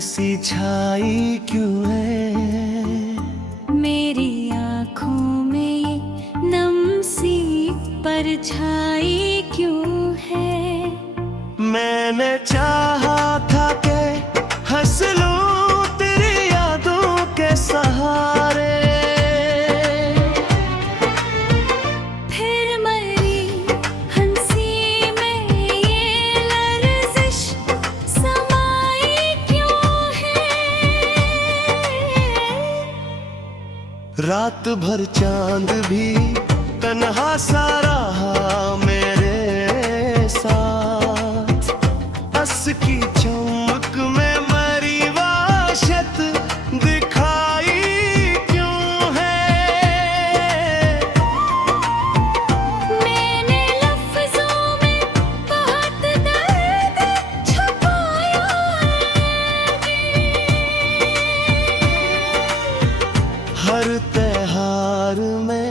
सी छाई क्यों है? मेरी आँखों में ये नम सी परछाई क्यों है? मैंने चाहा था कि हंस लूं तेरी यादों के सहारे, फिर मरी हंसी में ये लर्जिश समाई क्यों है? रात भर चांद भी तन्हा सा रहा मेरे साथ, बस की चमक में मरी वाशत दिखाई क्यों है? मैंने लफ्जों में बहुत दर्द छुपाया हर त्योहार में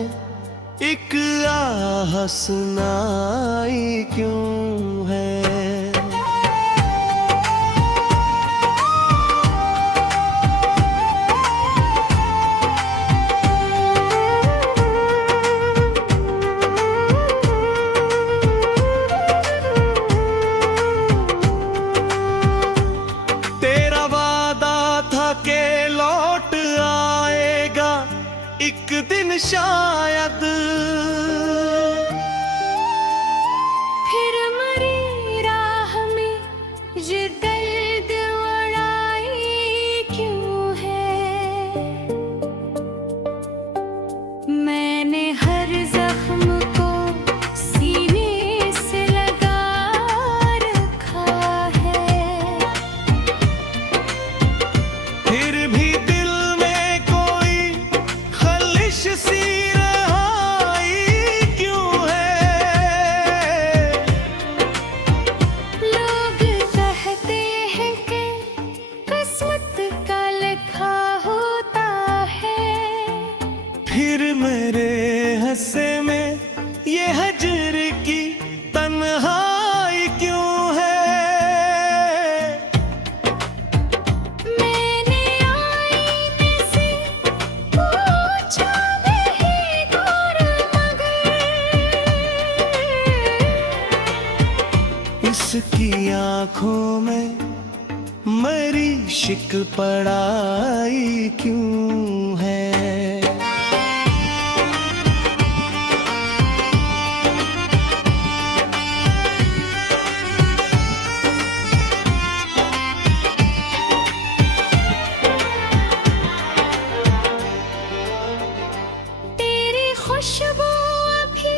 एक आह सुनाई क्यों है? तेरा वादा था कि लौट आएगा एक दिन शायद, फिर मरी राह में ये दर्द उड़ाई क्यों है? मैंने हर जख्म को सीने से लगा रखा है, फिर भी दिल में कोई खलिश सी रहाई क्यों है? लोग कहते हैं कि किस्मत का लिखा होता है, फिर मेरे हंसे में ये हजर की तन्हाई क्यों है? मैंने आईने से पूछा नहीं दूर मगर इसकी आंखों में मरी शिक पड़ाई क्यों है? तेरी खुशबू अभी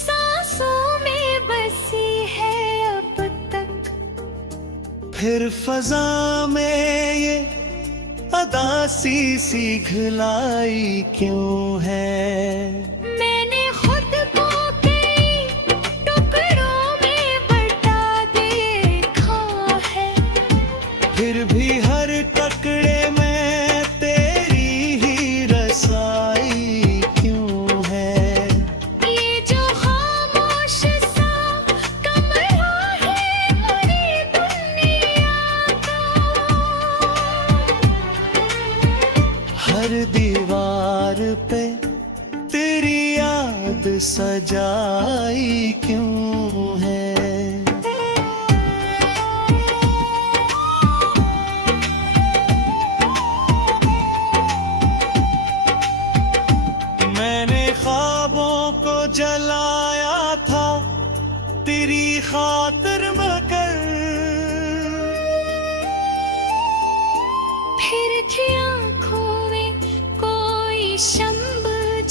सांसों में बसी है अब तक, फिर फजा में ये अदा सी घिलाई क्यों है? मैंने खुद को कई टुकड़ों में बटा देखा है, फिर भी हर टुकड़े में तेरी ही रसाई क्यों है? ये जो खामोश सा कमरा है मेरी दुनिया का, हर दीवार पे तेरी याद सजाई क्यों है? मैंने ख्वाबों को जलाया था तेरी खातिर मगर, फिर की आँखों में कोई शम्ब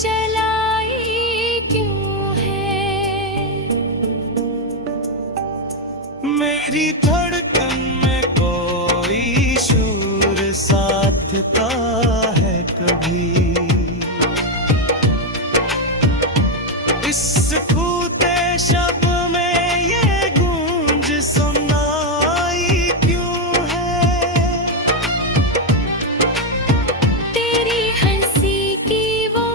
जलाई क्यों है? मेरी धड़कन में कोई शोर साथता है कभी, इस कूते शब में ये गूंज सुनाई क्यों है? तेरी हंसी की वो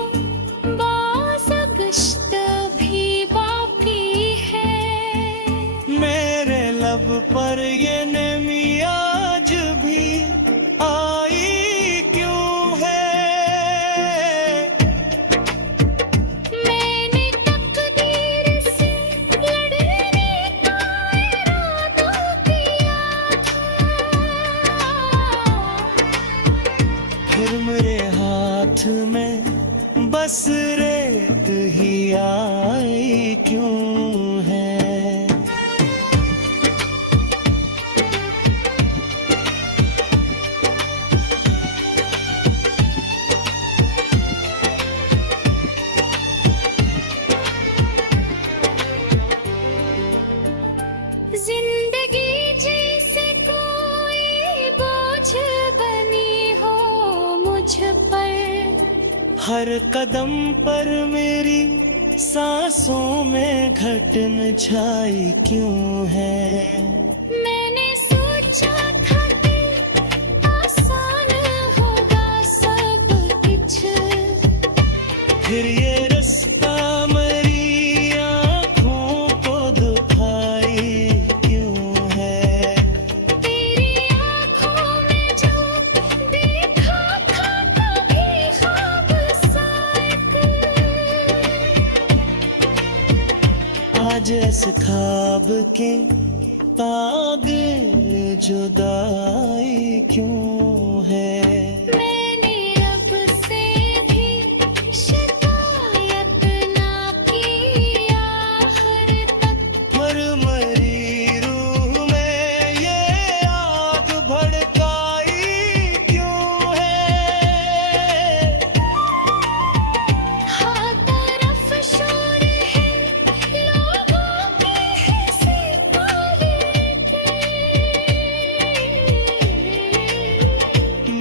बाज़गश्त भी बाकी है, मेरे लब पर ये नमी आज भी हाथ में बस रेत ही आई क्यों है। जिंदगी जैसे कोई बोझ बनी हो मुझ पर, हर कदम पर मेरी सांसों में घटन छाई क्यों है। मैंने सोचा था कि आसान होगा सब कुछ, फिर ये रास्ता मेरी आँखों को दुखाई क्यों है। तेरी आँखों में जो देखा था कभी ख्वाब सा एक, आज इस ख्वाब के तागे जुदाई क्यों है। मैंने अब से भी शिकायत ना की आखिर तक, पर मरी रूह में ये आग भड़काई क्यों है। हर तरफ शोर है लोगों की हंसी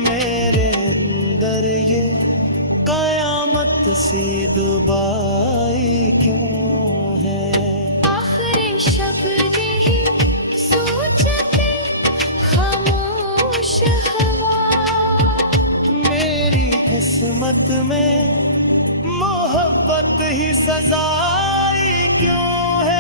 मेरे अंदर ये कयामत सी दुबाई क्यों है। आखिरी शब्द ही सोचते खामोश हवा, मेरी किस्मत में मोहब्बत ही सजाई क्यों है।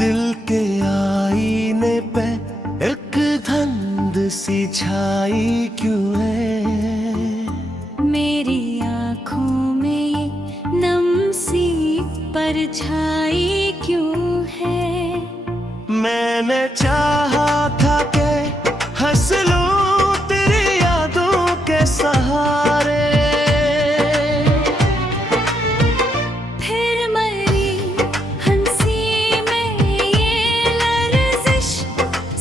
दिल के आईने पे एक धुंध सी छाई क्यों है। मेरी आँखों में ये नम सी परछाई क्यों है। मैंने चाहा था कि हंस लूं तेरी यादों के सहारे, फिर मरी हंसी में ये लर्जिश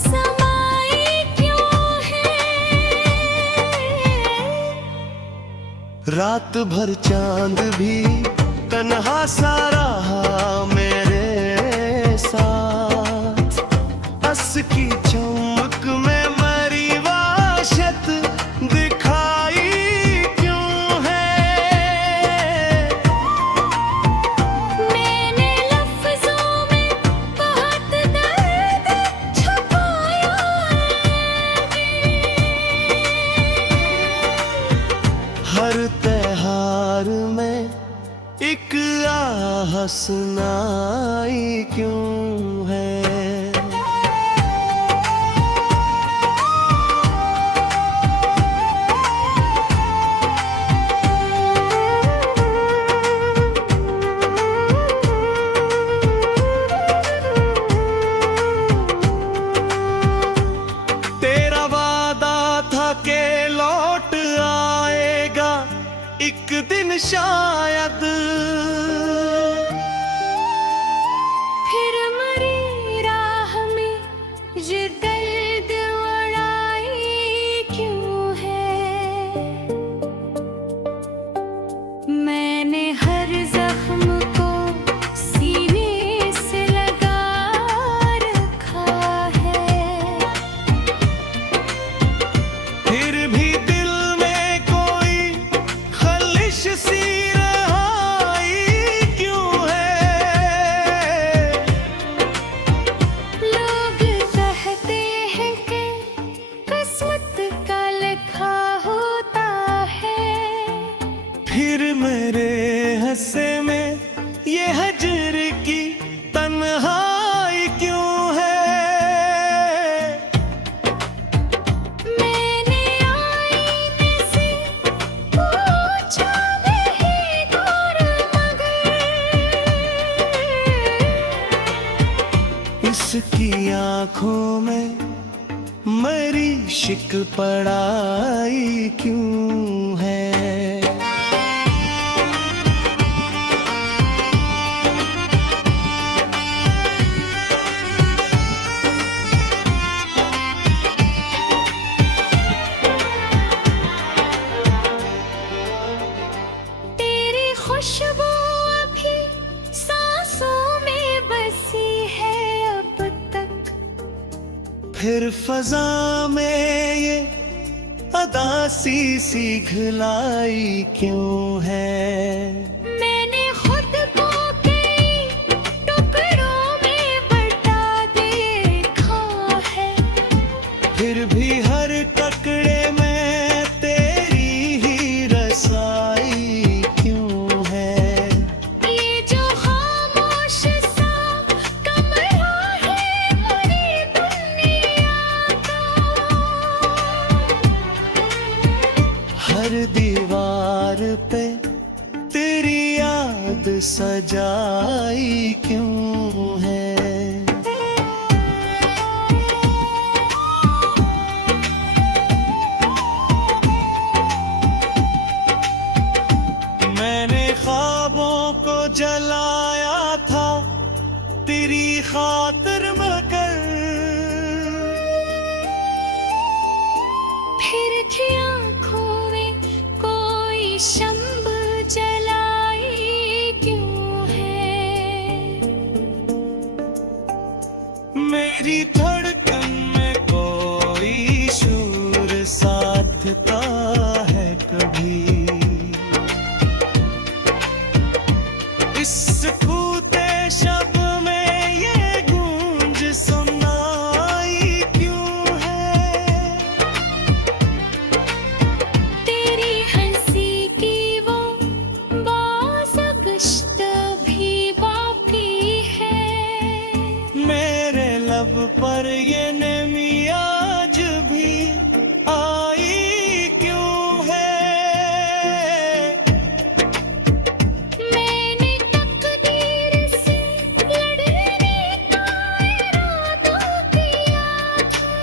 समाई क्यों है। रात भर चांद भी तन्हा सा रहा मेरे साथ, बस की चमक में मरी वाशत दिखाई क्यों है। मैंने लफ्जों में बहुत दर्द छुपाया हर त्योहार में एक आह सुनाई क्यों है। तेरा वादा था कि लौट आएगा एक दिन शायद, फिर मरी राह में ये दर्द उड़ाई क्यों है। मैंने हर जख्म को सीने से लगा रखा है, फिर भी दिल में कोई खलिश सी रहाई इश्क पढ़ाई क्यों है। तेरी खुशबू अभी सांसों में बसी है अब तक, फिर फजा में ये अदासी सी घिलाई क्यों है। मैंने खुद को कई टुकड़ों में बटा देखा है, फिर भी हर टुकड़े में तेरी ही रसाई क्यों है। ये जो खामोश सा कमरा है मेरी दुनिया का, हर दीवार पे तेरी याद सजाई क्यों है। मैंने ख्वाबों को जलाया था तेरी खातिर मगर, फिर की आँखों में कोई शम्ब जलाई क्यों है। मेरी धड़कन में कोई शूर साथता है कभी, इस कूते शब में ये गूंज सुनाई क्यों है। तेरी हंसी की वो बाज़गश्त भी बाकी है, मेरे लब पर ये नमी आज भी आई क्यों है। मैंने तकदीर से लड़ने का इरादा किया था,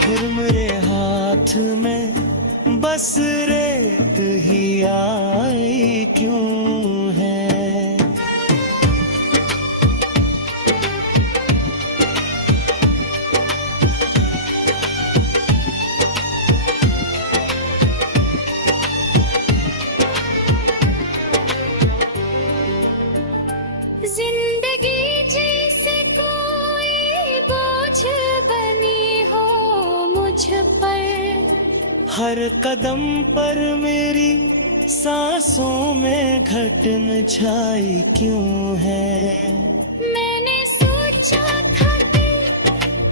फिर मेरे हाथ में बस रेत ही आई क्यों है। जिंदगी जैसे कोई बोझ बनी हो मुझ पर, हर कदम पर मेरी सांसों में घटन छाई क्यों है। मैंने सोचा था कि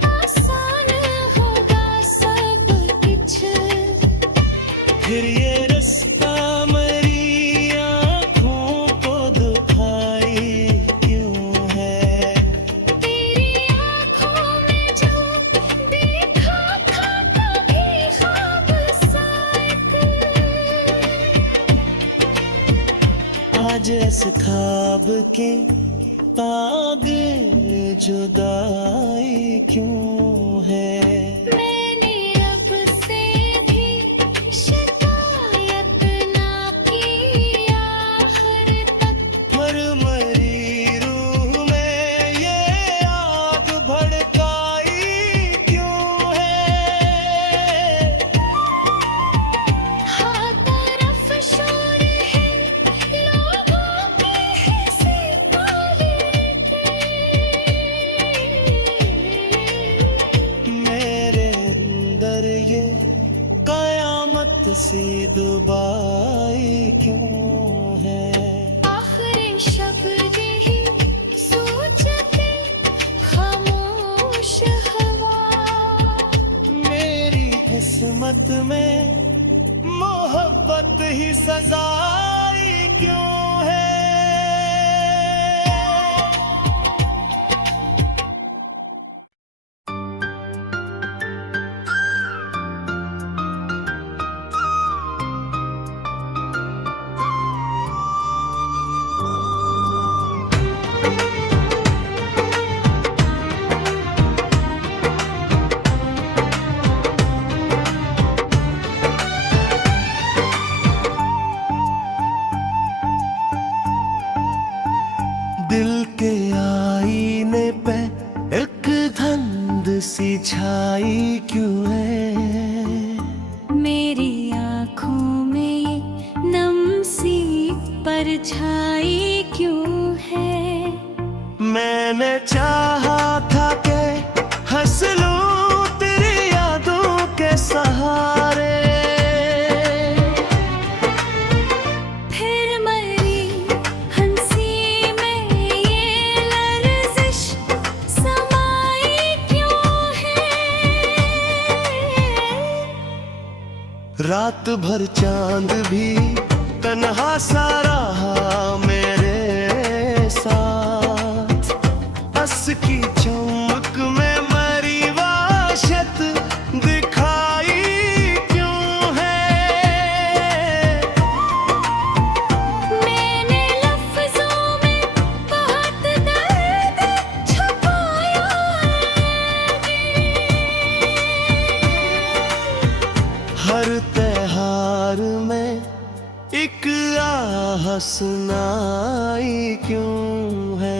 आसान होगा सब कुछ, फिर ये रास्ता मेरी आँखों को दुखाई क्यों है। तेरी आँखों में जो देखा था कभी ख्वाब सा एक, आज इस ख्वाब के तागे जुदाई क्यों है। मैंने अब से भी शिकायत ना की आखिर तक, पर मरी रूह में ये आग भड़काई क्यों है। हर तरफ शोर है लोगों की हंसी बोली के, मेरे अंदर ये कयामत सी दुबाई क्यों है। आखिरी शब्द ही सोचते खामोश हवा, मेरी किस्मत में मोहब्बत ही सजाई क्यों है। सी छाई क्यों है। मेरी आँखों में ये नम सी परछाई क्यों है। मैंने चाहा था कि हंस लूं तेरी यादों के सहारे, फिर मरी हंसी में ये लर्जिश समाई क्यों है। रात भर चांद भी तन्हा सा रहा मेरे साथ, बस की चमक में मरी वाशत दिखाई क्यों है। मैंने लफ्जों में बहुत दर्द छुपाया हर त्योहार में एक आह सुनाई क्यों है।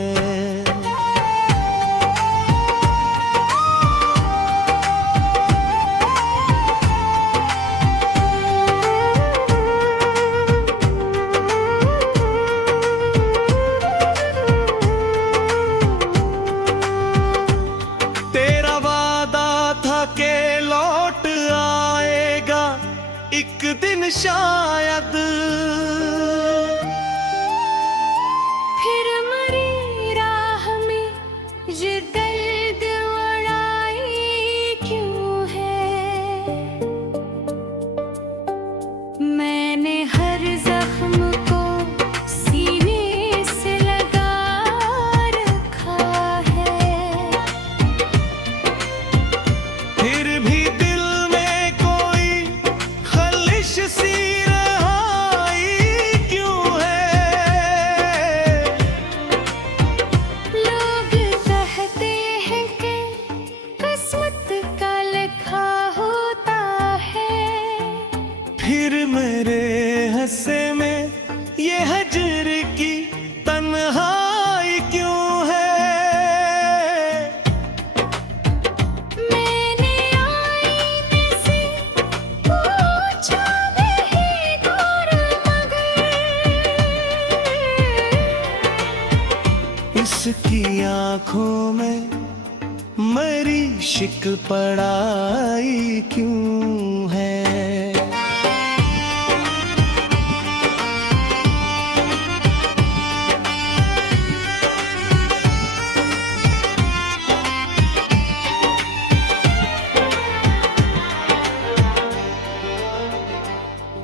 तेरा वादा था कि लौट आएगा एक दिन शायद, फिर मरी राह में ये दर्द उड़ाई क्यों है। मैंने हर जख्म को सीने से लगा रखा है, फिर भी दिल में कोई खलिश सी रहाई क्यों है। लोग कहते हैं कि किस्मत का लिखा होता है, फिर मेरे हंसे में ये हजर की तन्हाई क्यों है। मैंने आईने से पूछा नहीं दूर मगर, इसकी आंखों में मरी शिक पड़ाई क्यों है।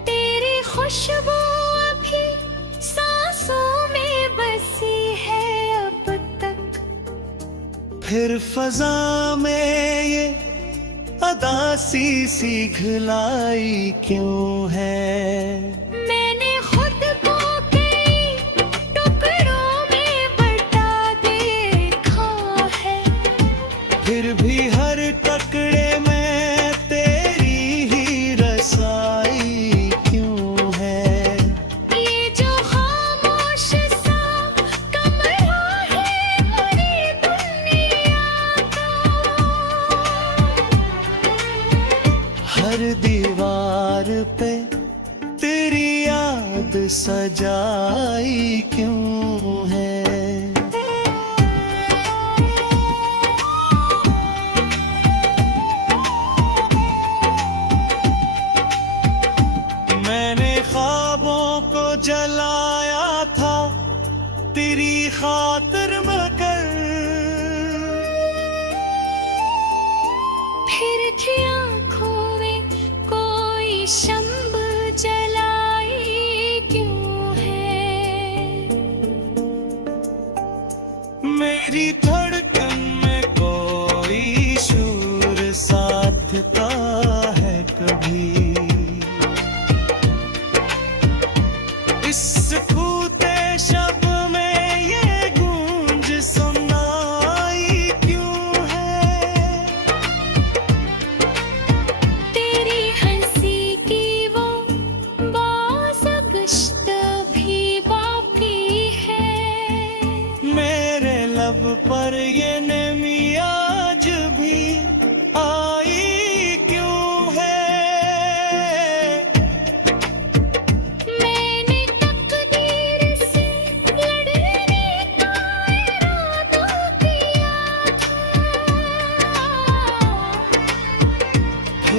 तेरी खुशबू अभी सांसों में बसी है अब तक, फिर फजा में ये अदा सी घिलाई क्यों है। मैंने खुद को कई टुकड़ों में बटा देखा है, फिर भी हर टुकड़े में तेरी ही रसाई क्यों है। ये जो खामोश सा कमरा है मेरी दुनिया का, हर दीवार पे तेरी याद सजाई क्यों है। मैंने ख्वाबों को जलाया था तेरी खातिर मगर, फिर की आँखों में कोई शम्ब जलाई क्यों है।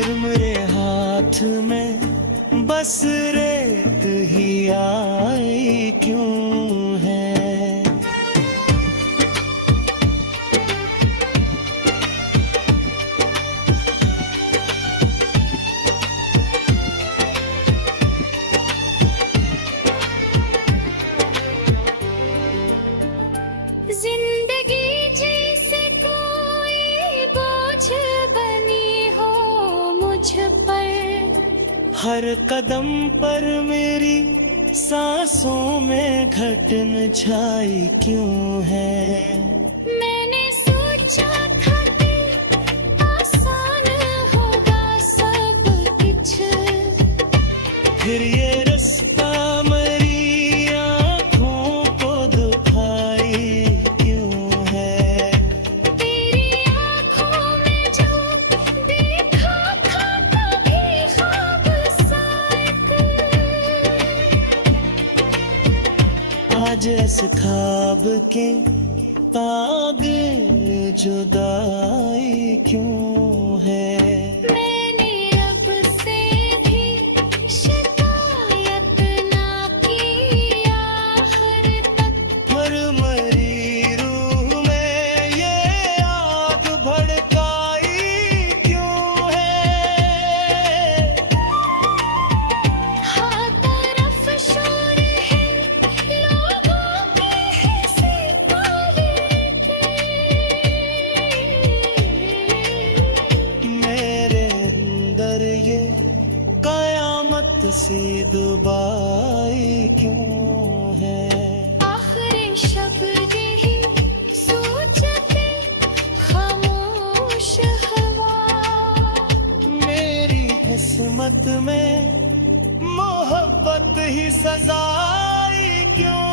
फिर मेरे हाथ में बस रेत ही आई क्यों है। जिंदगी जैसे कोई बोझ बनी हो मुझ पर, हर कदम पर मेरी सांसों में घटन छाई क्यों है। मैंने सोचा था कि आसान होगा सब कुछ, फिर ये रास्ता मेरी आँखों को दुखाई क्यों है। तेरी आँखों में जो देखा था कभी ख्वाब सा एक, आज इस ख्वाब के तागे जुदाई क्यों है। मैंने अब से भी शिकायत ना की आखिर तक, पर मरी रूह में ये आग भड़काई क्यों है। हर तरफ शोर है लोगों के हंसी वाले मेरे अंदर ये कयामत सी दुबाई क्यों है। आखिरी शब्द ही सोचते खामोश हवा, मेरी किस्मत में मोहब्बत ही सजाई क्यों